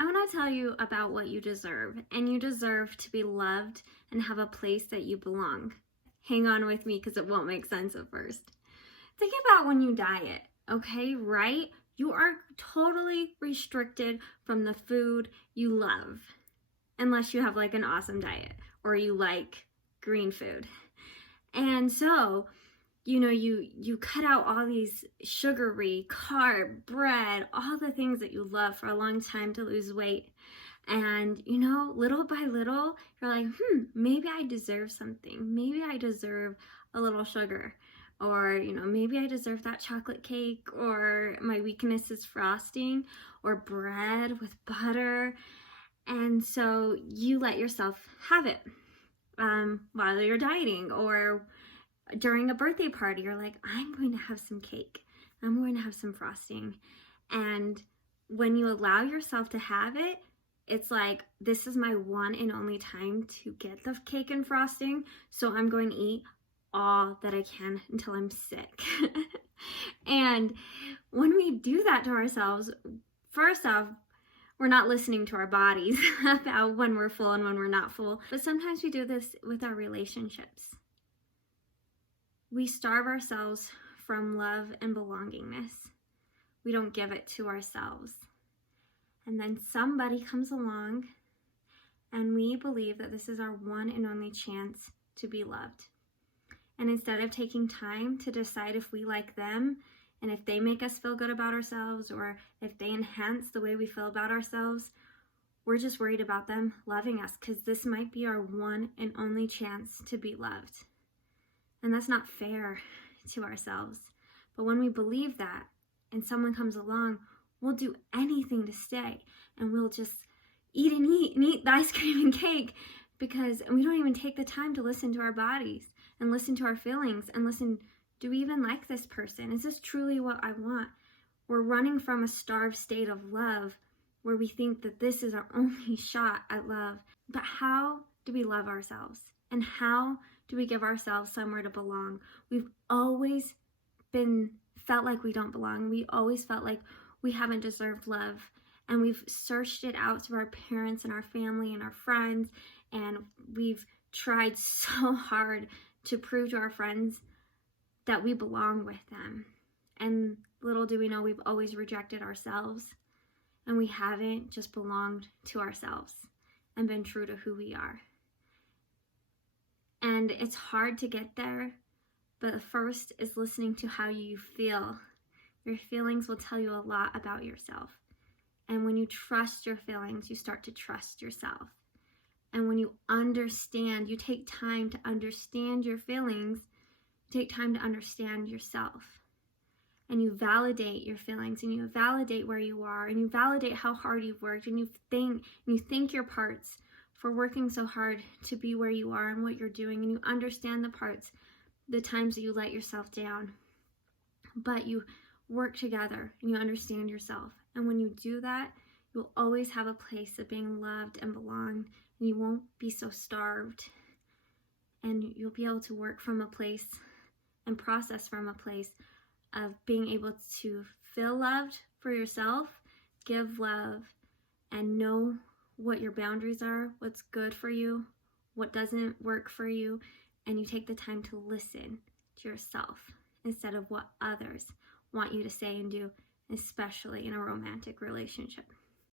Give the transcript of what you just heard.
I want to tell you about what you deserve, and you deserve to be loved and have a place that you belong. Hang on with me because it won't make sense at first. Think about when you diet, okay, right? You are totally restricted from the food you love, unless you have like an awesome diet or you like green food. And so, you cut out all these sugary, carb, bread, all the things that you love for a long time to lose weight. And, little by little, you're like, maybe I deserve something. Maybe I deserve a little sugar. Or, maybe I deserve that chocolate cake. Or my weakness is frosting or bread with butter. And so you let yourself have it while you're dieting, or during a birthday party. You're like, I'm going to have some cake. I'm going to have some frosting. And when you allow yourself to have it, it's like, this is my one and only time to get the cake and frosting. So I'm going to eat all that I can until I'm sick. And when we do that to ourselves, first off, we're not listening to our bodies about when we're full and when we're not full. But sometimes we do this with our relationships. We starve ourselves from love and belongingness. We don't give it to ourselves. And then somebody comes along and we believe that this is our one and only chance to be loved. And instead of taking time to decide if we like them and if they make us feel good about ourselves or if they enhance the way we feel about ourselves, we're just worried about them loving us because this might be our one and only chance to be loved. And that's not fair to ourselves. But when we believe that and someone comes along, we'll do anything to stay, and we'll just eat and eat the ice cream and cake because we don't even take the time to listen to our bodies and listen to our feelings and listen, do we even like this person? Is this truly what I want? We're running from a starved state of love where we think that this is our only shot at love. But how do we love ourselves? And how do we give ourselves somewhere to belong? We've always felt like we don't belong. We always felt like we haven't deserved love. And we've searched it out through our parents and our family and our friends. And we've tried so hard to prove to our friends that we belong with them. And little do we know, we've always rejected ourselves. And we haven't just belonged to ourselves and been true to who we are. And it's hard to get there, but the first is listening to how you feel. Your feelings will tell you a lot about yourself. And when you trust your feelings, you start to trust yourself. And when you understand, you take time to understand your feelings, you take time to understand yourself. And you validate your feelings, and you validate where you are, and you validate how hard you've worked, and you thank your parts for working so hard to be where you are and what you're doing, and you understand the times that you let yourself down. But you work together and you understand yourself. And when you do that, you'll always have a place of being loved and belonged, and you won't be so starved. And you'll be able to work from a place and process from a place of being able to feel loved for yourself, give love, and know what your boundaries are, what's good for you, what doesn't work for you, and you take the time to listen to yourself instead of what others want you to say and do, especially in a romantic relationship.